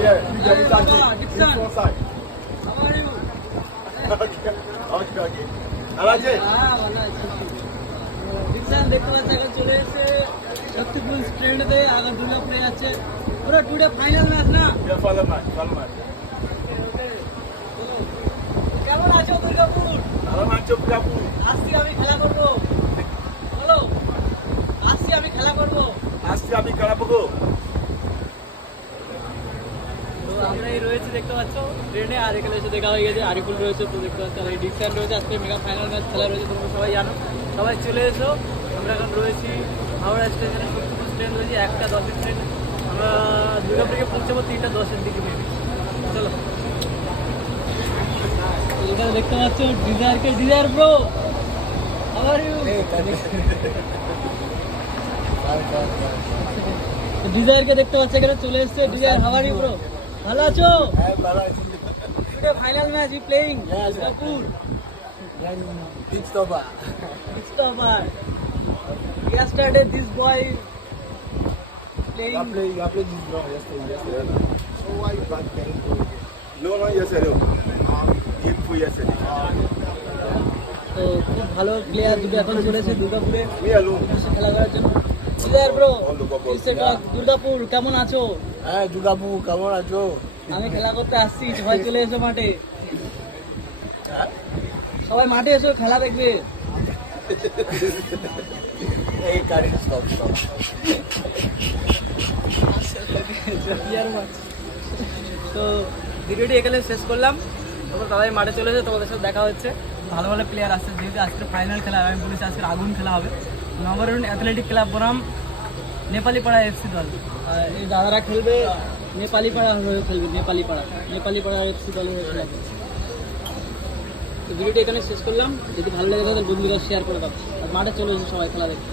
হ্যাঁ ভালো আছি দুর্গাপুরে. কেমন আছো দুর্গাপুর. আসছি আমি খেলা করব বলো আমি খেলা করব Asti abi karabugo. তো আমরা এই রয়েছে দেখতে পাচ্ছ ট্রেনে। আর এখানে এসে দেখা হয়ে গেছে আরিফুল রয়েছে তো দেখতে পাচ্ছ আর এই ডিকশন রয়েছে আজকে মেগা ফাইনাল ম্যাচ খেলা রয়েছে তোমরা সবাই জানো। সবাই চলে এসো আমরা এখন রয়েছি হাওড়া স্টেশনে শক্তিপুর ট্রেন রয়েছে একটা দশের ট্রেন। আমরা দুর্গাপুরে পৌঁছাবো তিনটা দশের দিকে মেবি চলো। এখানে দেখতে পাচ্ছ ডিজায়ারকে ডিজায়ার ব্রো আবার ডিজায়ারকে দেখতে পাচ্ছ এখানে চলে এসছে। ডিজায়ার হাওয়ারি ব্রো ভালো আছো today final match E playing Durgapur Big stopper. Stopper. Yesterday, this boy playing. I play, I play this long yesterday, yesterday. So why you back then? No, not yesterday. Game two yesterday. তো খুব ভালো player দুটো এখন চলেছে দুর্গাপুরে খেলা করার জন্য ব্রো দুর্গাপুর কেমন আছো? হ্যাঁ দুর্গাপুর কেমন আছো? আমি খেলা করতে আসছি সবাই চলে এসো মাঠে। সবাই মাঠে এসো খেলা দেখবে। এই স্টপ স্টপ তো ভিডিওটি এখানে শেষ করলাম। তারপর দাদাই মাঠে চলে এসে তোমাদের সাথে দেখা হচ্ছে। ভালো ভালো প্লেয়ার আসছে যেহেতু আজকে ফাইনাল খেলা আমি বলেছি আজকে আগুন খেলা হবে। নবরণ অ্যাথলেটিক ক্লাব বনাম নেপালি পাড়া এফসি দল। এই দাদারা খেলবে নেপালি পাড়া হয়ে খেলবে নেপালি পাড়া নেপালি পাড়া এফসি দল হয়ে খেলবে। ভিডিওটি এখানে শেষ করলাম। যদি ভালো লাগে তাহলে বন্ধুরা শেয়ার করে দাও। আর মাঠে চলে এসে সবাই, খেলা দেখতে।